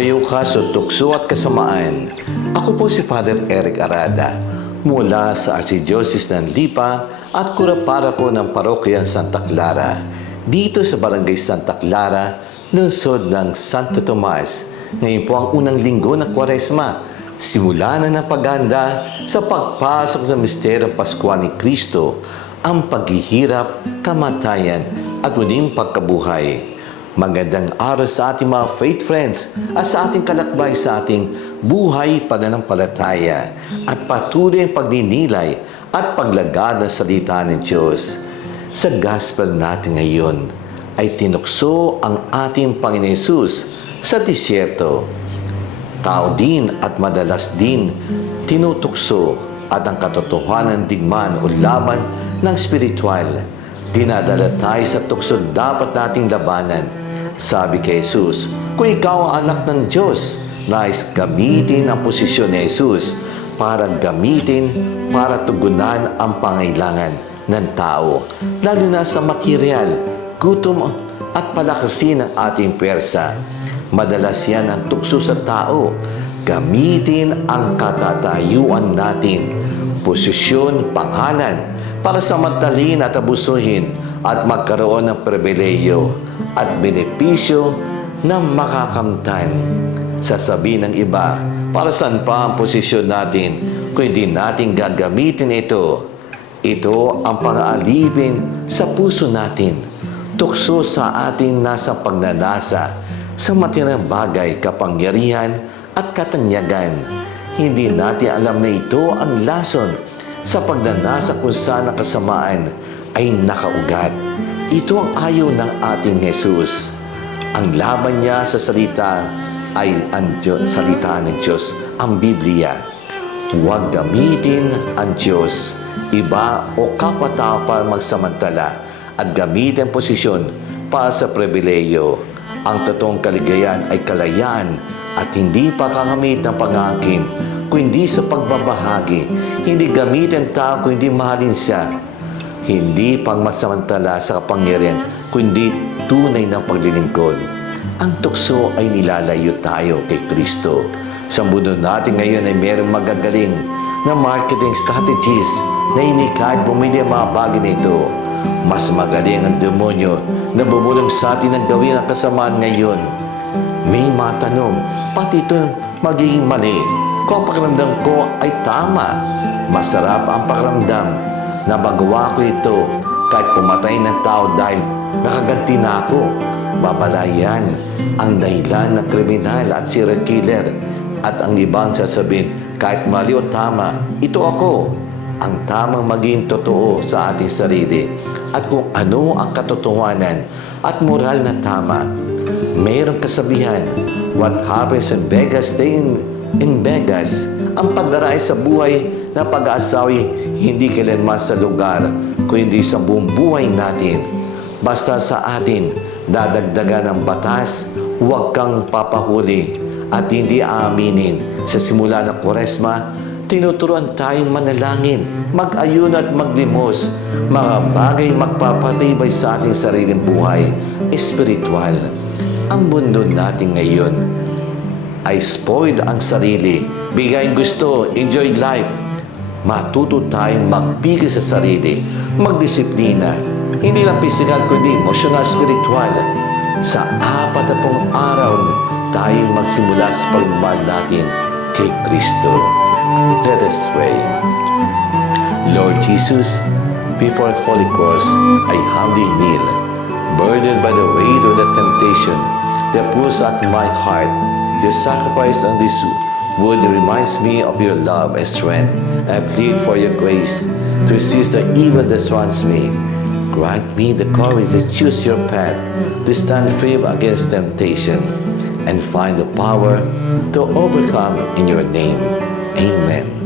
Tumayo ka sa tukso at kasamaan. Ako po si Father Eric Arada mula sa Archdiocese ng Lipa at Curaparako ng Parokya Santa Clara dito sa Barangay Santa Clara, lungsod ng Santo Tomas. Ngayon po ang unang linggo ng Kwaresma. Simula na ng paghahanda sa pagpasok sa misteryo Paskwa ni Kristo, ang paghihirap, kamatayan at muling pagkabuhay. Magandang araw sa ating mga faith friends at sa ating kalakbay sa ating buhay pananampalataya at patuloy ang pagninilay at paglagad ng salita ng Diyos. Sa gospel natin ngayon ay tinukso ang ating Panginoon Hesus sa disyerto. Tao din at madalas din tinutukso at ang katotohanan digmaan o laban ng spiritual. Dinadala tayo sa tukso dapat nating labanan. Sabi kay Jesus, kung ikaw ang anak ng Diyos, nais gamitin ang posisyon ni Jesus para tugunan ang pangailangan ng tao, lalo na sa material, gutom at palakasin ang ating pwersa. Madalas yan ang tukso sa tao. Gamitin ang katatayuan natin, posisyon, pangalan, para samantalin at abusuhin at magkaroon ng pribileyo at benepisyo na makakamtan. Sasabihin ng iba, para saan pa ang posisyon natin kung hindi natin gagamitin ito? Ito ang pang-aalipin sa puso natin. Tukso sa atin nasa pagnanasa sa matirang bagay, kapangyarihan at katanyagan. Hindi natin alam na ito ang lason sa pagnanasa kung saan ang kasamaan ay nakaugat. Ito ang ayaw ng ating Jesus. Ang laban niya sa salita ay ang salita ng Diyos, ang Biblia. Huwag gamitin ang Diyos, iba o kapwa-tao para magsamantala at gamitin posisyon para sa pribileyo. Ang totoong kaligayahan ay kalayaan at hindi pagkakamit ng pag-aangkin, kundi sa pagbabahagi. Hindi gamitin tao kung hindi mahalin siya. Hindi pangmasamantala sa kapangyarihan, kundi tunay ng paglilingkod. Ang tukso ay nilalayo tayo kay Kristo. Sa mundo natin ngayon ay mayroong magagaling na marketing strategies na inikahit bumili ang mga bagay na ito. Mas magaling ang demonyo na bumulong sa atin ang gawin ang kasamaan ngayon. May matanong, pati ito magiging mali. Kung ang pakiramdam ko ay tama, masarap ang pakiramdam na magawa ko ito kahit pumatay ng tao dahil nakaganti na ako. Babalayan ang dahilan ng kriminal at serial killer at ang ibang sasabihin, kahit mali o tama, ito ako. Ang tamang maging totoo sa ating sarili at kung ano ang katotohanan at moral na tama. Mayroong kasabihan, what happens in Vegas, stay in Vegas. Ang pagdaray sa buhay na pag-aasawi hindi kailanman sa lugar kundi sa buong buhay natin. Basta sa atin dadagdagan ng batas, huwag kang papahuli at hindi aaminin. Sa simula ng Kwaresma, tinuturuan tayong manalangin, mag-ayun at maglimos, mga bagay magpapatibay sa ating sariling buhay, espiritual. Ang mundo natin ngayon ay spoiled ang sarili, bigay gusto, enjoy life. Matuto tayong magpigil sa sarili, magdisiplina, hindi lang physical kundi emotional, spiritual. Sa 40 araw tayong magsimula sa pagmamahal natin kay Kristo. Let us pray. Lord Jesus, before Holy Cross, I humbly kneel, burdened by the weight of the temptation that pulls at my heart. Your sacrifice on this wood reminds me of your love and strength. I plead for your grace to resist the evil that surrounds me. Grant me the courage to choose your path, to stand firm against temptation, and find the power to overcome in your name. Amen.